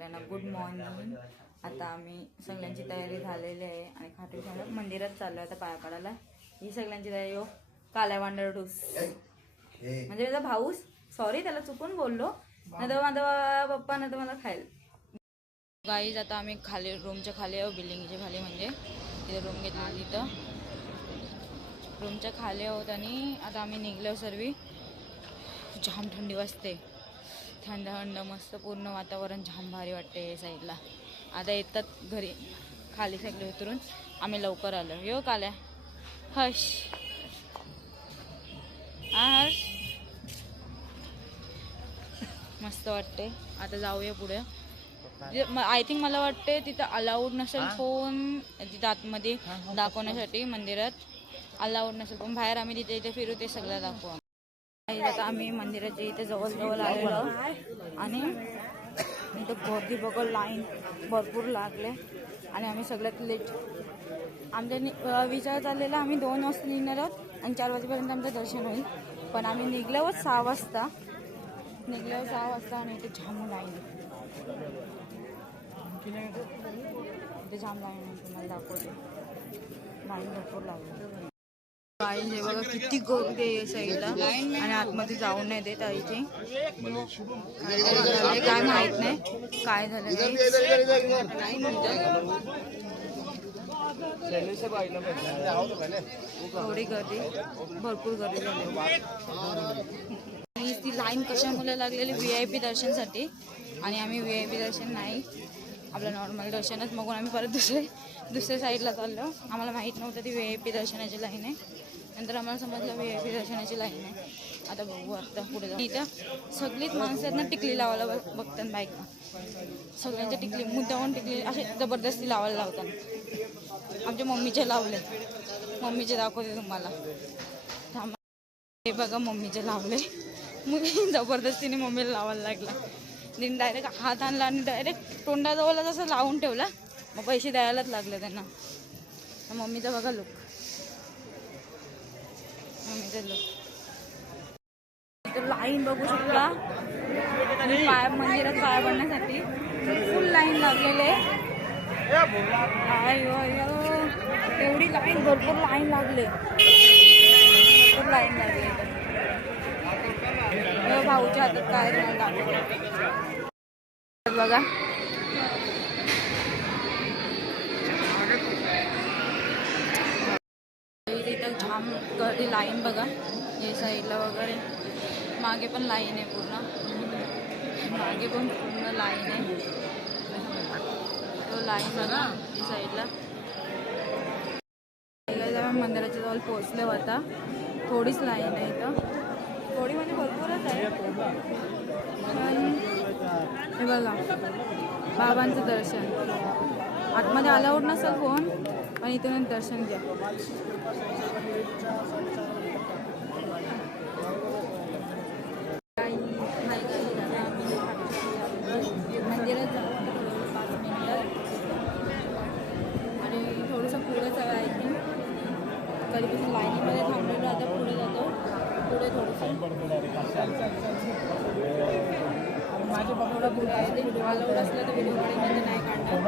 सगळ्यांना good morning. आता आम्ही सगळ्यांची तयारी झालेली आहे आणि खाटू श्याम मंदिरात चाललो आता पाया पडायला. ही सगळ्यांची तयारी हो. काल्या वांडरटूस म्हणजे माझा भाऊस, सॉरी त्याला चुकून बोललो, नाही तर माझा पप्पा नाही तर मला खायला. गाईज आता आम्ही खाली रूमच्या खाली आहोत, बिल्डिंगच्या खाली म्हणजे तिथे रूम घेतलेली. तिथं रूमच्या खाली आहोत आणि आता आम्ही निघलो सर्व. जाम थंडी वाजते, थंड थंड मस्त पूर्ण वातावरण जाम भारी वाटते या साईडला. आता येतात घरी खाली सगळे उतरून. आम्ही लवकर आलो. यो काल्या हर्ष, हर्ष मस्त वाटते. आता जाऊया पुढे. आय थिंक मला वाटते तिथं अलाउड नसेल फोन, तिथं आतमध्ये दाखवण्यासाठी मंदिरात अलाउड नसेल, पण बाहेर आम्ही तिथे इथे फिरू ते सगळं दाखवू. आता आम्ही मंदिराच्या इथे जवळ आलेलो आणि इथं गर्दी बघा, लाईन भरपूर लागले आणि आम्ही सगळ्यात लेट. आमच्या विचार चाललेला आम्ही 2 वाजता निघणार आहोत आणि 4 वाजेपर्यंत आमचं दर्शन होईल, पण आम्ही निघल्यावर 6 वाजता आणि इथे जाम लाईन आहे. इथे जाम लाईन आहे, तुम्हाला दाखवते. लाईन भरपूर लागली. काय हे बघा किती गर्दी आहे साईडला आणि आतमध्ये जाऊन नाही देत इथे. काय माहित नाही काय झालं. थोडी गर्दी, भरपूर गर्दी झाली. ती लाईन कशामुळे लागलेली, VIP दर्शनसाठी. आणि आम्ही VIP दर्शन नाही, आपलं नॉर्मल दर्शनच बघून आम्ही परत दुसऱ्या साईडला चाललो. आम्हाला माहीत नव्हतं ती VIP दर्शनाची लाईन आहे. नंतर आम्हाला समजलं VIP दर्शनाची लाईन आहे. आता बघू आता पुढे जाऊ. इथं सगळीच माणसं आहेत ना टिकली लावायला बघतात बायका. सगळ्यांच्या टिकली मुद्दावून टिकली असे जबरदस्ती लावायला लावतात. आमच्या मम्मीचे लावले, मम्मीचे दाखवते तुम्हाला. हे बघा मम्मीचे लावले, मुली जबरदस्तीने मम्मीला लावायला लागला. तिने डायरेक्ट हात आणला आणि डायरेक्ट तोंडाजवळ जसं लावून ठेवला. मग पैसे द्यायलाच लागले त्यांना. मम्मीचा बघा लुक, मम्मीचा लुक. तर लाईन बघू शकता मंदिरात पाया पडण्यासाठी फुल लाईन लागलेली आहे. एवढी लाईन, भरपूर लाईन लागले, भरपूर लाईन लागली. भाऊच्या हातात काय बघा. इथं जाम गर्दी, लाईन बघा या साईडला वगैरे. मागे पण लाईन आहे पूर्ण, मागे पण पूर्ण लाईन आहे. तो लाईन बघा या साईडला. मंदिराच्या जवळ पोहोचले होता. थोडीच लाईन आहे इथं, थोडी म्हणजे भरपूरच आहे. पण हे बघा बाबांचं दर्शन. आतमध्ये अलाउड नसेल फोन, पण इथून दर्शन घ्या. मंदिरात जाऊ 5 मिनिटं आणि थोडंसं पुढे सगळं आहे की कधीपासून लाईनीमध्ये थांबलेलो. आता पुढे जातो, पुढे थोडंसं माझे थोडा पुढे आहे. ते व्हिडिओ अलाउड असलं तर व्हिडिओ मध्ये म्हणजे नाही काढणार.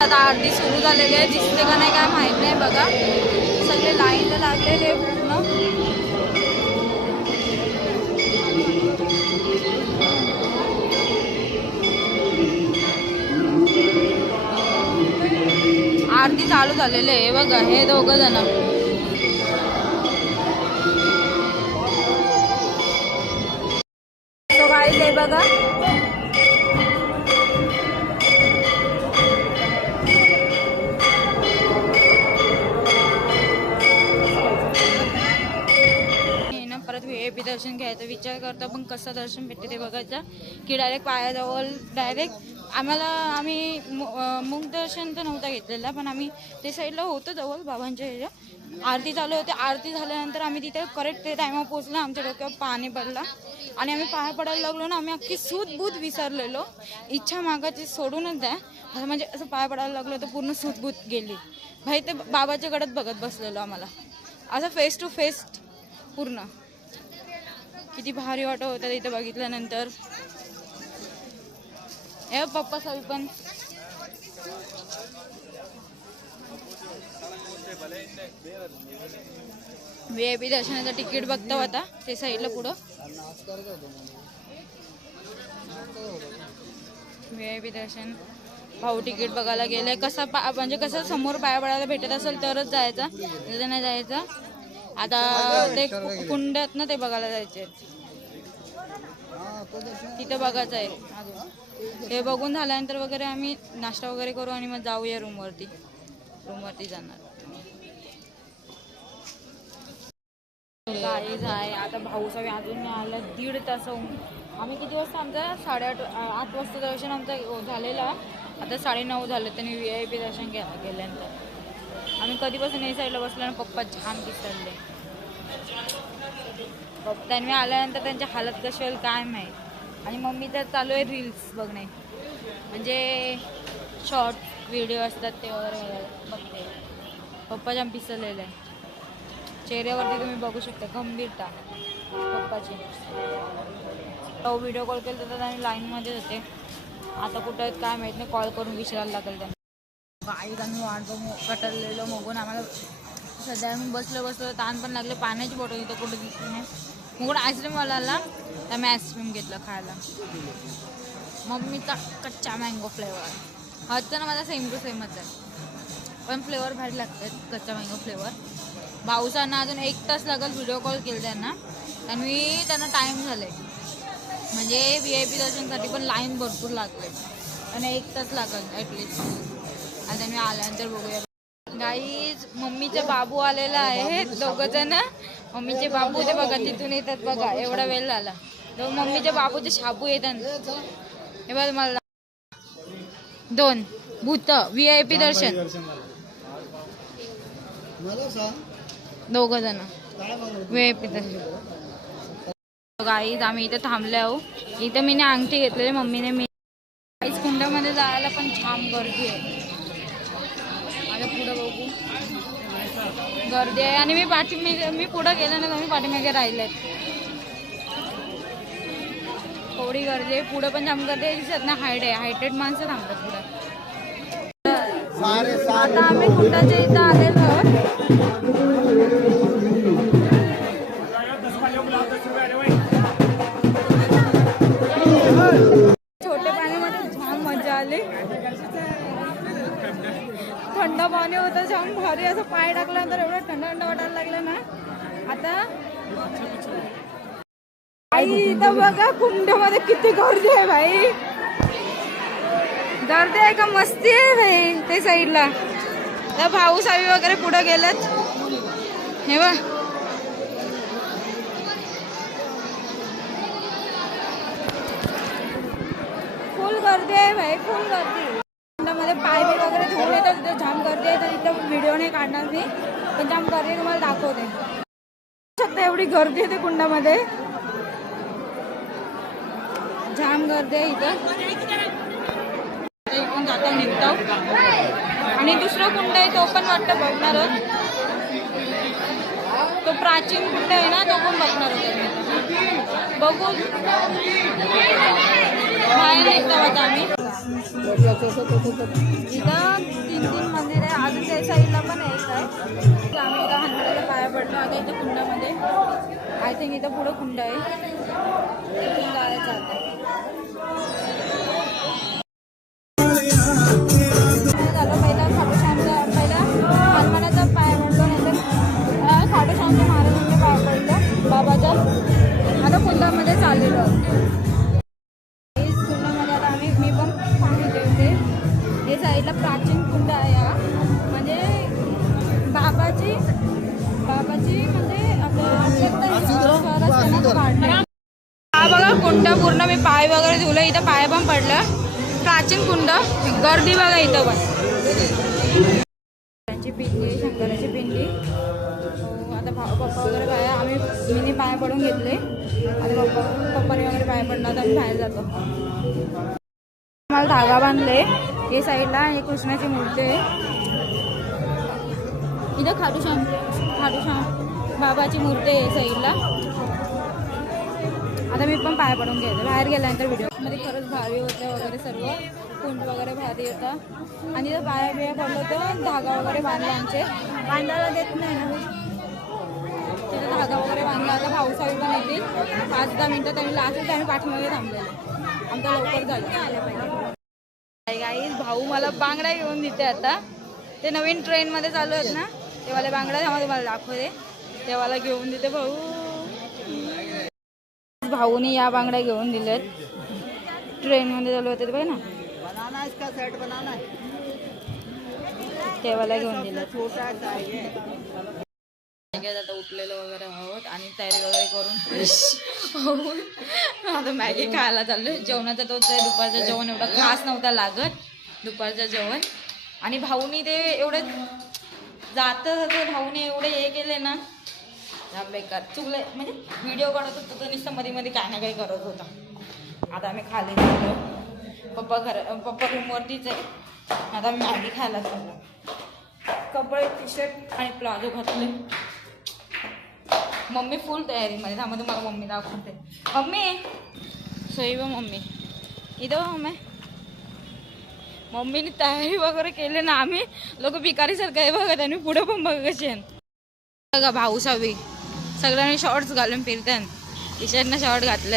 आता आरती सुरू झालेली आहे, दिसते का नाही काय माहित नाही. बघा सगळे लाईनला लागलेले पूर्ण. आरती चालू झालेली आहे बघा. हे 2 जण तो काय ते बघा. परत VIP VIP दर्शन घ्यायचा विचार करतो, पण कसं दर्शन भेटते ते बघायचं की डायरेक्ट पायाजवळ डायरेक्ट आम्ही मुख दर्शन तर नव्हता घेतलेला, पण आम्ही ते साईडला होतो जवळ बाबांच्या ह्याच्या. आरती चालू होते, आरती झाल्यानंतर आम्ही तिथे करेक्ट ते टायमावर पोहोचलो. आमच्या डोक्यावर पाणी पडला आणि आम्ही पाया पडायला लागलो ना, आम्ही अख्खी सूतबूत विसरलेलो. इच्छा मागायची सोडूनच द्या, असं म्हणजे असं पाया पडायला लागलो तर पूर्ण सूतबूत गेली भाई. ते बाबाच्या गडत बघत बसलेलो आम्हाला, असं फेस टू फेस पूर्ण. किती भारी वाटत होतं तिथं बघितल्यानंतर. हे पप्पा सवी पण VIP दर्शनाचं तिकीट बघता होता ते साईडला पुढं. VIP दर्शन भाऊ तिकीट बघायला गेले. कसं म्हणजे कसं समोर पाया पडायला भेटत असेल तरच जायचं, नाही जायचं. आता ते कुंडात ना ते बघायला जायचे, तिथं बघायचं आहे अजून. हे बघून झाल्यानंतर वगैरे आम्ही नाश्ता वगैरे करू आणि मग जाऊया रूमवरती जाणार. काहीच आहे आता भाऊसावी अजून नाही आला, 1.5 तास. आम्ही किती वाजता आमचा 8:30 वाजता दर्शन आमचं झालेला, आता 9:30 झालं. त्यांनी VIP दर्शन केल्यानंतर आम्ही कधीपासून या साईडला बसलो आणि पप्पा छान दिसले. त्यांनी आल्यानंतर त्यांची हालत कशी होईल काय माहीत. आणि मम्मी तर चालू आहे रील्स बघणे, म्हणजे शॉर्ट व्हिडिओ असतात ते वगैरे बघते. पप्पा जाम पिसलेलं आहे, चेहऱ्यावरती तुम्ही बघू शकता गंभीरता पप्पाची. तो व्हिडिओ कॉल केला तर त्यांनी लाईनमध्ये होते, आता कुठं आहेत काय माहीत नाही, कॉल करून विचारायला लागेल त्यांना. गाईत आम्ही वाट कटरलेलो मगून. आम्हाला सध्या आम्ही बसलो ताण पण लागले. पाण्याची बॉटल इथं कुठं दिसली नाही. मग आईस्क्रीमवाला आला तर मी आईस्क्रीम घेतलं खायला. मम्मीचा कच्चा मँगो फ्लेवर. हाच ना माझा सेम टू सेमच आहे, पण फ्लेवर भारी लागतात कच्चा मँगो फ्लेवर. भाऊसांना अजून 1 तास लागेल व्हिडिओ कॉल केला त्यांना, आणि त्यांना टाईम झाले म्हणजे VIP दर्शनसाठी पण लाईन भरपूर लागले आणि 1 तास लागेल ॲटलिस्ट. आणि त्यांनी आल्यानंतर बघूया. गाईज मम्मीचे बाबू आलेला आहे, 2 जण. मम्मीचे बाबू ते बघा तिथून येतात बघा, एवढा वेळ झाला. तर मम्मीचे बाबूचे शाबू येतात हे बघा मला. 2 भूत VIP दर्शन 2 जण VIP दर्शन. गाईज आम्ही इथे थांबले आहो. इथे मीने अंगठी घेतलेली मम्मीने. मी गाईज कुंडामध्ये जायला पण छान गर्दी आहे. आता पुढं बघू गर्दी आहे, आणि मी पुढं गेलं ना, मी पाठीमागे राहिलेत. थोडी गर्दी आहे पुढं, पण जाम गर्दी आहे. दिसत ना हायटेड माणसं थांबतात पुढं. आता आम्ही कुंडाच्या इथं आलेलो छोटे पाण्यामध्ये छान मजा आली. थंड पाणी होतं जाम भारी. असं पाय टाकल्यानंतर एवढं थंड वाटायला लागलं ना. आता आई इथं बघा कुंडामध्ये किती गर्दी आहे भाई. गर्दी आहे का मस्ती आहे भाई ते साईडला. तर भाऊ सावी वगैरे पुढे गेलेत हे बघ. फुल गर्दी आहे भाई, फुल गर्दी. कुंडामध्ये पाय बी वगैरे धुवून येतात, तिथे जाम गर्दी आहे. तर इथं व्हिडिओ नाही काढणार मी, पण जाम गर्दी तुम्हाला दाखवते. शकता एवढी गर्दी आहे ते कुंडामध्ये, जाम गर्दी आहे इथं. इथून जाता निघतो आणि दुसरा कुंड आहे तो पण वाटतं बघणार आहोत. तो प्राचीन कुंड आहे ना, तो पण बघणार होतो. बघू बाहेर निघतो आता आम्ही. इथं 3 मंदिर आहे, अजून त्या साईडला पण एक आहे. आम्ही इथं हनुमानाला पाया पडलो. आता इथं कुंडामध्ये आय थिंक इथं पुढं कुंड आहे, इथून जायचं आता. हनुमानाचा पाय पडलो, नंतर खाटूश्यामच्या महाराजांच्या पाय पडलं बाबाच्या. आता कुंडामध्ये चाललेलो कुंडामध्ये. आता मी पण पाणी ठेवते. हे साईडला प्राचीन कुंड आहे हा, म्हणजे बाबाची म्हणजे आपलं हा बघा कुंड पूर्ण मी पाय वगैरे धुलं, इथं पाय पण पडलं. प्राचीन कुंड, गर्दी बघा इथं पण. त्यांची पिंडी, शंकराची पिंडी. आता पप्पा वगैरे पाय आम्ही मिनी पाय पडून घेतले. आता पप्पाने वगैरे पाय पडला तर आम्ही बाहेर जातो. मला धागा बांधले हे साईडला. हे कृष्णाची मूर्ती आहे. इथं खाटूश्याम बाबाची मूर्ती आहे साईडला. आता मी पण पाय पडून घ्यायचं. बाहेर गेल्यानंतर व्हिडिओमध्ये खरंच भारी होतं वगैरे सर्व. कुंड वगैरे भारी होता. आणि इथं पाया बिया पडलं होतं. धागा वगैरे बांधला आमचे. बांधायला देत नाही ना, तिथं धागा वगैरे बांधला. आता भाऊसाहेब पण येतील 5-10 मिनटं. त्यांनी लास्ट आम्ही पाठीमागे थांबलेले. आमचा लवकर झालं. गाईस भाऊ मला बांगड्या घेऊन देते. आता ते नवीन ट्रेनमध्ये चालू आहेत ना, तेव्हा बांगड्या त्यामध्ये मला दाखवते. तेव्हाला घेऊन देते भाऊ. भाऊनी या बांगड्या घेऊन दिल्यात. ट्रेनमध्ये चालू होते बघ ना, तेव्हाला घेऊन दिलं. आता उठलेलो वगैरे आहोत आणि तयारी वगैरे करून फ्रेश आता मॅगी खायला चाललोय. जेवणाचा तोच आहे. दुपारचं जेवण एवढं खास नव्हता लागत. दुपारचं जेवण आणि भाऊनी ते एवढे जातं भाऊने एवढे हे केले ना, बेकार चुकले. म्हणजे व्हिडिओ काढत होतो तर नुसतं मध्ये मध्ये काय ना काही करत होता. आता आम्ही खाली गेलो. पप्पा रूमवरतीच आहे. आता आम्ही मॅगी खायला चाललो. कपडे, टी शर्ट आणि प्लाझो घातले. मम्मी फुल तयारीमध्ये. त्यामध्ये मला मम्मी दाखवते. मम्मी सई व मम्मी इथं मम्मीने तयारी वगैरे केली ना. आम्ही लोक भिकारीसारखं आहे बघा. त्यांनी पुढे पण बघा कशी आहे बघा. भाऊसावी सगळ्यांनी शॉर्ट्स घालून फिरतात. टी शर्टनं शॉर्ट घातलं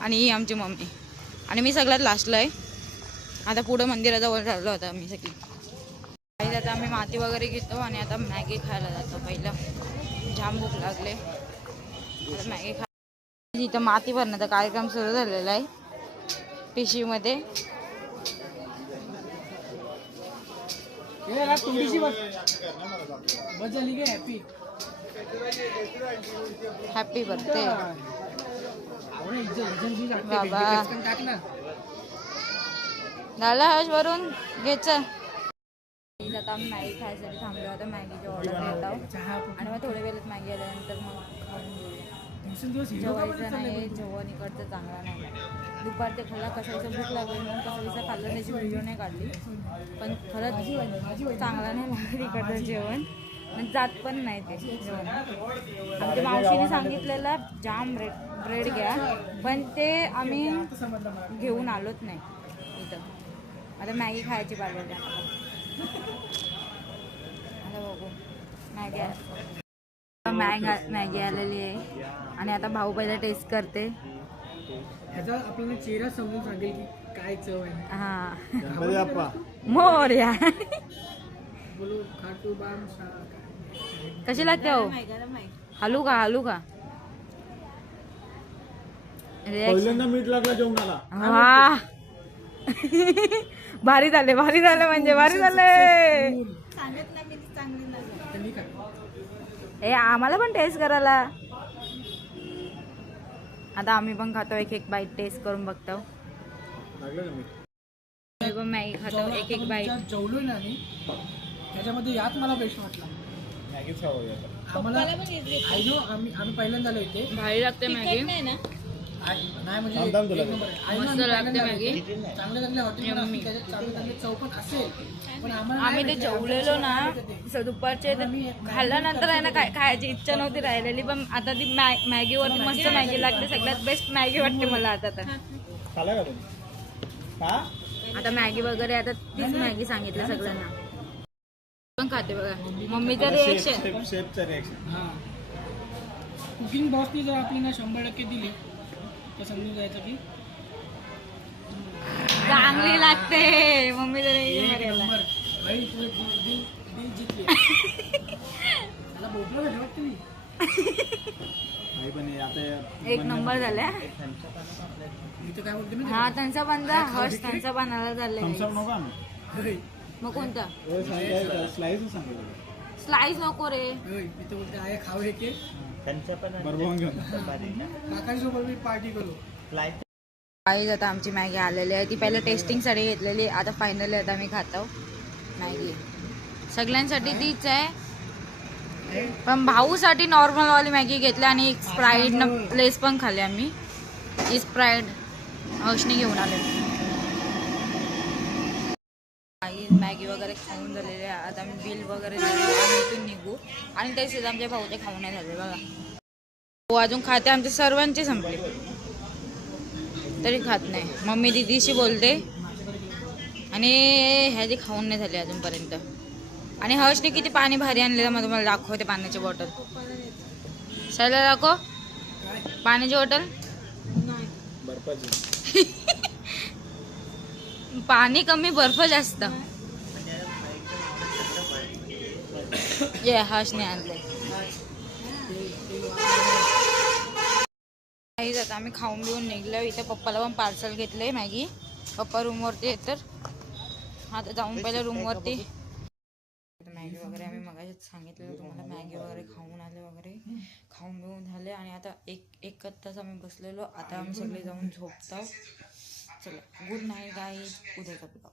आणि ही आमची मम्मी. आणि मी सगळ्यात लास्टला आहे. आता पुढं मंदिराजवळ चाललो होता आम्ही सगळी. आता आम्ही माती वगैरे घेतो आणि आता मॅगी खायला जातो. पहिलं जाम भूक लागले. मॅगी खा. इथं माती भरण्याचा कार्यक्रम सुरू झालेला आहे पिशीमध्ये. हॅपी बर्थडे बाबा. झालं हर्ष वरून घ्यायचं. आता आम्ही मॅगी खायसाठी थांबलो होतो. मॅगीची ऑर्डर देत आहोत आणि मग थोड्या वेळात मॅगी आल्यानंतर मग खाऊन घेऊया. जेवायचं नाही. जेवण इकडचं चांगला नाही. दुपारचे खाल्ला कशाचं भूक लागली म्हणून कशाचं खाल्लं त्याची व्हिडिओ नाही काढली. पण खरंच चांगला नाही लागलं इकडचं जेवण. म्हणजे जात पण नाही ते जेवण. आमच्या मावशीने सांगितलेलं जाम ब्रेड घ्या, पण ते आम्ही घेऊन आलोच नाही इथं. आता मॅगी खायची पाहिजे. आता बघू मॅगी आलेली आहे आणि आता भाऊ पहिला टेस्ट करते. ह्याचा आपल्याला चेहरा समजून सांगेल की काय चव आहे. हा मोरया बोलू खाटू बाम. कशी लागते हो? हलू का पहिल्यांदा मीठ लागला जेवणाला. हा भारी झाले म्हणजे भारी झाले. ए आम्हाला पण टेस्ट करायला. आता आम्ही पण खातो. एक बाईट टेस्ट करून बघतो. मॅगी खातो एक बाईट. जेवलोय ना आम्ही त्याच्यामध्ये यात मला बेस्ट वाटला. आम्हाला आम्ही पहिल्यांदा आलो इथे. भारी लागते मॅगी. नाही म्हणजे मस्त लागते मॅगी. चांगल्या हॉटेल चांगले चव पण असेल. पण आम्ही ते जेवलेलो ना दुपारचे खाल्ल्यानंतर आहे ना काय खायची इच्छा नव्हती राहिलेली. पण आता ती मॅगीवरती मस्त मॅगी लागते. सगळ्यात बेस्ट मॅगी वाटते मला आता तर. आता मॅगी वगैरे आता तीच मॅगी सांगितलं सगळ्यांना. पण खाते बघा मम्मीचं रिएक्शन. कुकिंग बॉसनी जर आपल्याला 100% दिली तर समजून जायचं की चांगली लागते. मम्मी जर एक नंबर झाल्या. हा त्यांचा बांधा हर्ष त्यांचा बांधायला झालाय. मग कोणता स्लाइस नको रे. बोलते आहे खावे की बरोबर घेऊन काकांसोबत मी पार्टी करू. आई आता आमची मॅगी आलेली आहे. ती पहिलं टेस्टिंगसाठी घेतलेली, आता फायनली आता मी खातो मॅगी. सगळ्यांसाठी तीच आहे, पण भाऊसाठी नॉर्मल वाली मॅगी घेतली आणि एक स्प्राईट लेस पण खाल्ली आम्ही. ही स्प्राईट हर्षनी घेऊन आले. आई मॅगी वगैरे खाऊन झालेले, आता मी बिल वगैरे दिले आणि इथून निघू. आणि तसेच आमच्या भाऊचे खाऊन नाही झाले बघा. हो अजून खाते, आमचे सर्वांचे संपले तरी खात नाही. मम्मी दिदीशी बोलते आणि ह्याची खाऊन नाही झाली अजूनपर्यंत. आणि हर्षने किती पाणी भारी आणलेलं मग तुम्हाला दाखवते. पाण्याची बॉटल सगळं दाखव. पाण्याची बॉटल बर्फाची. पाणी कमी बर्फ जास्त. ये हर्षने आणले. आता आम्ही खाऊन बिऊन निघलो. इथे पप्पाला पण पार्सल घेतले मॅगी. पप्पा रूमवरती आहेत तर आता जाऊन पहिलं रूमवरती. मॅगी वगैरे आम्ही मगाशीच सांगितलेलं तुम्हाला, मॅगी वगैरे खाऊन आले वगैरे, खाऊन बिऊन झाले. आणि आता एक तास आम्ही बसलेलो. आता आम्ही सगळे जाऊन झोपतो. चला गुड नाईट गाईज. उद्याचा ब्लॉग.